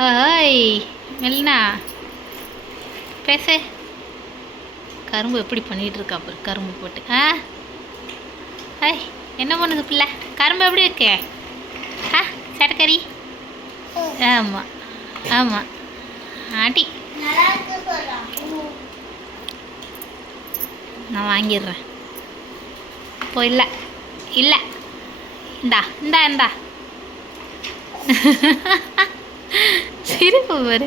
Hi மெல்னா பேசு. கரும்பு எப்படி பண்ணிகிட்டு இருக்கா பாரு, கரும்பு போட்டு. ஹாய் என்ன பண்ணுது பிள்ளை? கரும்பு எப்படி இருக்கு? சட்டக்கறி. ஆமாம் ஆமாம் ஆண்டி நான் வாங்கிடுறேன். இப்போ இல்லை இல்லை, இந்தா இந்தா இந்தா. சிரிப்பு பாரு.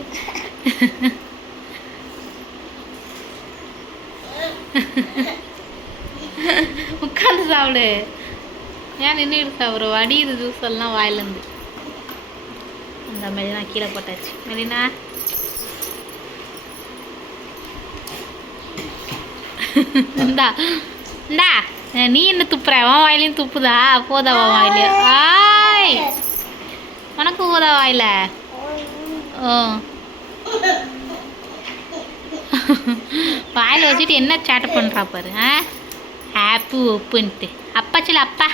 உட்காந்து சாப்பிடு. ஏன் நின்றுட்டு சாப்பிட்ற? வடியுது ஜூஸ் எல்லாம் வாயிலேருந்து. அந்த மெலினா கீழே போட்டாச்சு. மெலினா இந்தா இந்தா. நீ என்ன துப்புற? உன் வாயிலையும் துப்புதா? போதா உன் வாயிலையும்? ஆய் உனக்கு போதா வாயில? ஓ வாயில் வச்சுட்டு என்ன சேட்டை பண்ணுறா பாரு. ஆப்பு உப்புன்ட்டு. அப்பா சொல்ல அப்பா.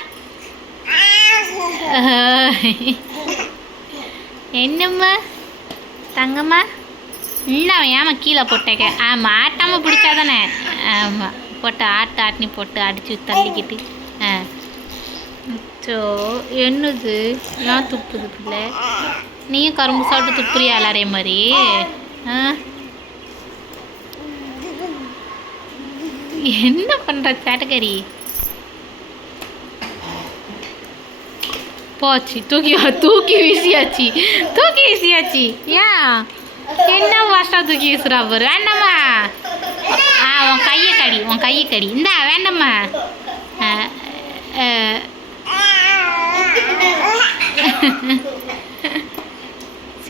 என்னம்மா தங்கம்மா? இன்னும் ஏமா கீழே போட்டேக்க? ஆமாம் ஆட்டாமல் பிடிச்சா தானே. ஆமாம் போட்டு ஆட்டினி போட்டு அடித்து தள்ளிக்கிட்டு. ஸோ என்னது ஏன் துப்புது பிள்ளை? நீயும் கரும்பு சாப்பிட்டு துப்புறியா எல்லாரே மாதிரி? என்ன பண்ணுற சேட்டக்கறி? போச்சு, தூக்கி தூக்கி வீசியாச்சு, தூக்கி வீசியாச்சு. ஏன் என்ன வாஸ்டா தூக்கி வீசுறா பாரு. வேண்டாம்மா. உன் கையை கடி, உன் கையை கடி. இந்தா வேண்டாம்மா.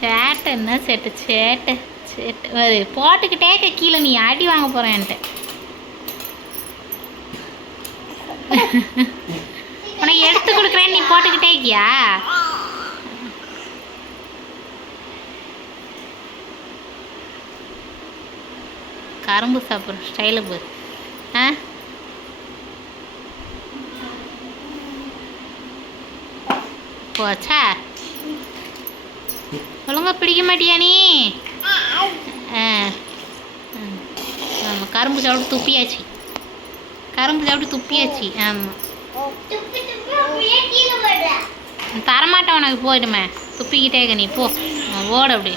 சேட்டை என்ன சேட்டை? சேட்டை சேட்டை போட்டுக்கிட்டே கீழே நீ அடி வாங்க போகிறேன் என்கிட்ட. உனக்கு எடுத்து கொடுக்குறேன்னு நீ போட்டுக்கிட்டே இருக்கியா? கரும்பு சாப்பிட்ற ஸ்டைலு போது. போச்சா? ஒழுங்கா பிடிக்க மாட்டியா நீ? ஆமாம் கரும்பு சாப்பிட்டு துப்பியாச்சு, கரும்பு சாப்பிட்டு துப்பியாச்சு. ஆமாம் தரமாட்டேன் உனக்கு. போயிடுமே துப்பிக்கிட்டே நீ போ. ஓட அப்படி.